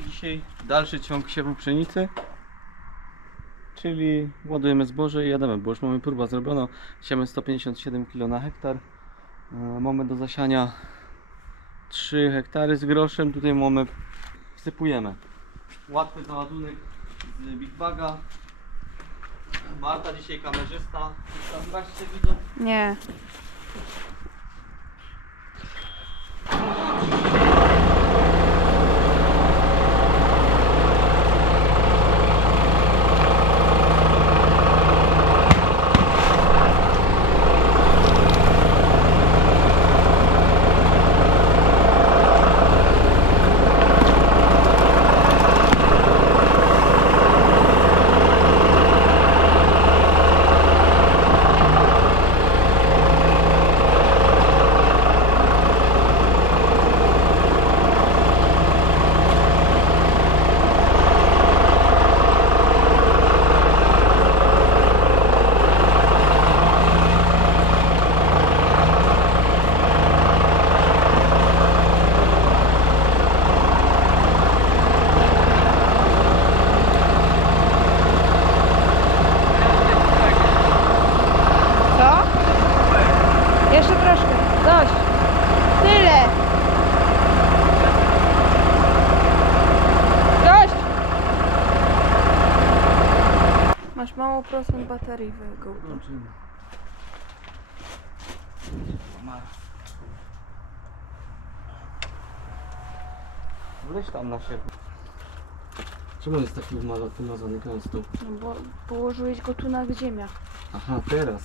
Dzisiaj dalszy ciąg siewu pszenicy. Czyli ładujemy zboże i jademy, bo już mamy próbę zrobioną. Siemy 157 kg na hektar. E, Mamy do zasiania 3 hektary z groszem. Tutaj mamy, wsypujemy. Łatwy załadunek z Big Baga. Marta dzisiaj kamerzysta. Tam widzą. Nie. Masz mało procent baterii w GoPro. Włączymy. Wleź tam na siebie. Czemu jest taki umazany, umazany gęsto? No bo położyłeś go tu na ziemiach. Aha, teraz.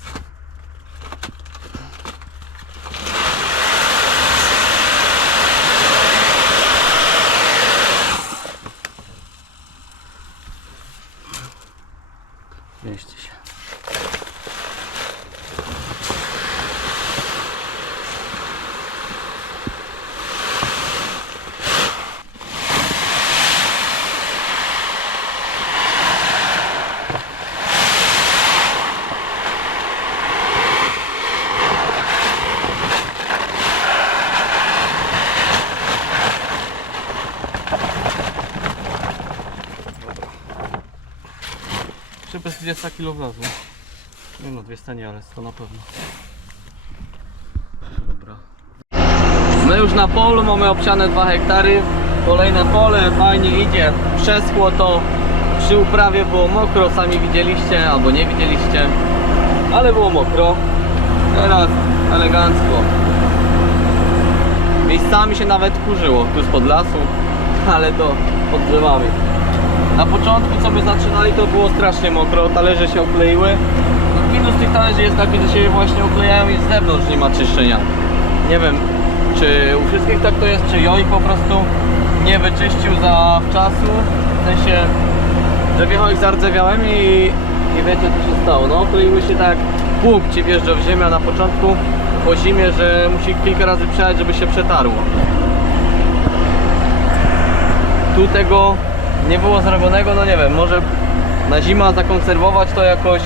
Czy bez 200 kg wlazło? Nie no, 200 nie, ale 100 na pewno. Dobra. My już na polu mamy obsiane 2 hektary. Kolejne pole, fajnie idzie. Przeschło to. Przy uprawie było mokro, sami widzieliście albo nie widzieliście. Ale było mokro. Teraz elegancko. Miejscami się nawet kurzyło, tu spod lasu, ale to pod drzewami. Na początku co my zaczynali to było strasznie mokro, talerze się okleiły. Minus tych talerzy jest taki, że się właśnie oklejają i z zewnątrz nie ma czyszczenia. Nie wiem czy u wszystkich tak to jest, czy Joj po prostu nie wyczyścił za wczasu. W sensie, że wjechał ich zardzewiałem i, i wiecie co się stało. No okleiły się tak, pług ci wjeżdża w ziemię na początku po zimie, że musi kilka razy przejechać, żeby się przetarło. Tu tego nie było zrobionego, no nie wiem, może na zimę zakonserwować to jakoś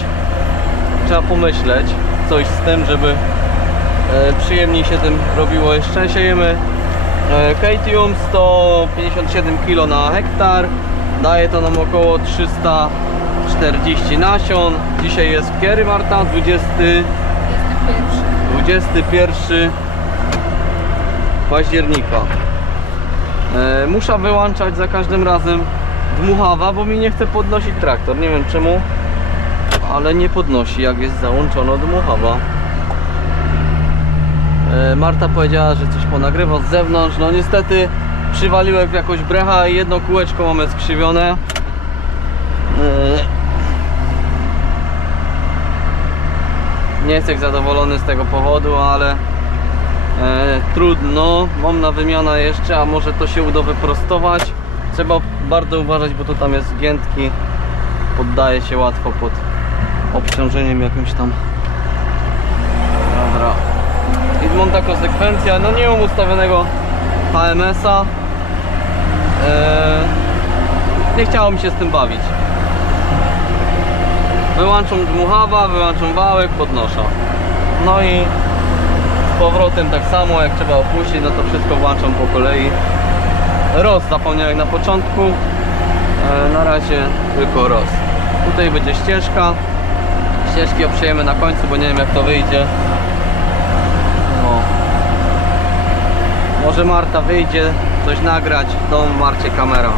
trzeba pomyśleć coś z tym, żeby e, przyjemniej się tym robiło. Jeszcze siejemy e, Katium 157 kg na hektar, daje to nam około 340 nasion. Dzisiaj jest kiedy Marta? 20, 21 października. E, muszę wyłączać za każdym razem dmuchawa, bo mi nie chce podnosić traktor. Nie wiem czemu, ale nie podnosi jak jest załączono dmuchawa. E, Marta powiedziała, że coś ponagrywa z zewnątrz. No niestety przywaliłem w jakąś brecha i jedno kółeczko mamy skrzywione. E, Nie jestem zadowolony z tego powodu, ale E, trudno, mam na wymianę jeszcze, a może to się uda wyprostować. Trzeba bardzo uważać, bo to tam jest giętki. Poddaje się łatwo pod obciążeniem jakimś tam. Dobra. I mam taką sekwencję, no nie mam ustawionego HMS-a. E, nie chciało mi się z tym bawić. Wyłączam dmuchawa, wyłączam wałek, podnoszę. No i z powrotem tak samo, jak trzeba opuścić, no to wszystko włączam po kolei. Roz zapomniałem na początku. E, na razie tylko roz. Tutaj będzie ścieżka. Ścieżki obsiejemy na końcu, bo nie wiem jak to wyjdzie. No. Może Marta wyjdzie coś nagrać, to Marcie kamera.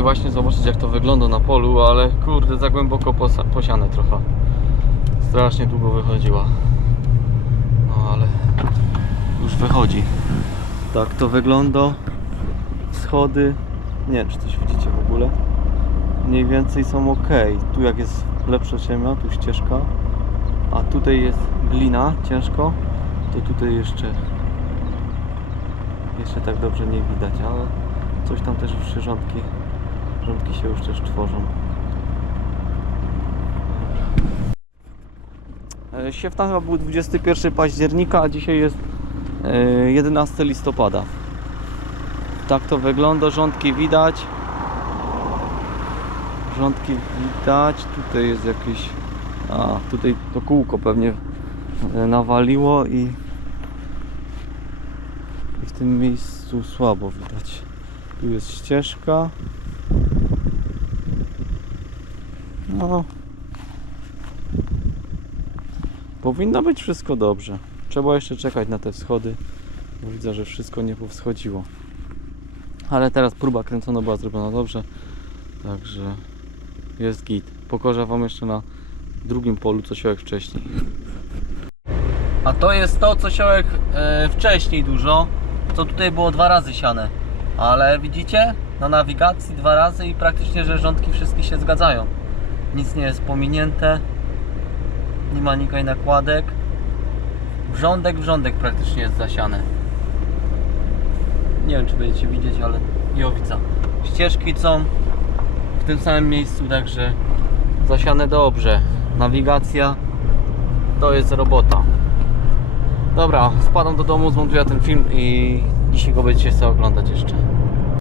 Tutaj właśnie zobaczyć jak to wygląda na polu, ale kurde za głęboko posiane trochę. Strasznie długo wychodziła. No ale już wychodzi. Tak to wygląda. Schody. Nie wiem czy coś widzicie w ogóle. Mniej więcej są ok. Tu jak jest lepsza ziemia, tu ścieżka. A tutaj jest glina, ciężko. To tutaj jeszcze jeszcze tak dobrze nie widać, ale coś tam też się rządki się już też tworzą. E, Siewta chyba był 21 października, a dzisiaj jest e, 11 listopada. Tak to wygląda, rządki widać. Rządki widać, tutaj jest jakieś... A, tutaj to kółko pewnie e, nawaliło i i w tym miejscu słabo widać. Tu jest ścieżka. No. Powinno być wszystko dobrze. Trzeba jeszcze czekać na te wschody. Bo widzę, że wszystko nie powschodziło. Ale teraz próba kręcona była zrobiona dobrze. Także jest git. Pokażę Wam jeszcze na drugim polu, co siłek wcześniej. A to jest to, co siałek e, wcześniej dużo, co tutaj było dwa razy siane. Ale widzicie? Na nawigacji dwa razy i praktycznie, że rządki wszystkie się zgadzają. Nic nie jest pominięte. Nie ma nikaj nakładek. Wrządek w rządek praktycznie jest zasiane. Nie wiem, czy będziecie widzieć, ale jowica. Ścieżki są w tym samym miejscu, także zasiane dobrze. Nawigacja to jest robota. Dobra, spadam do domu, zmontuję ten film i dzisiaj go będziecie sobie oglądać jeszcze.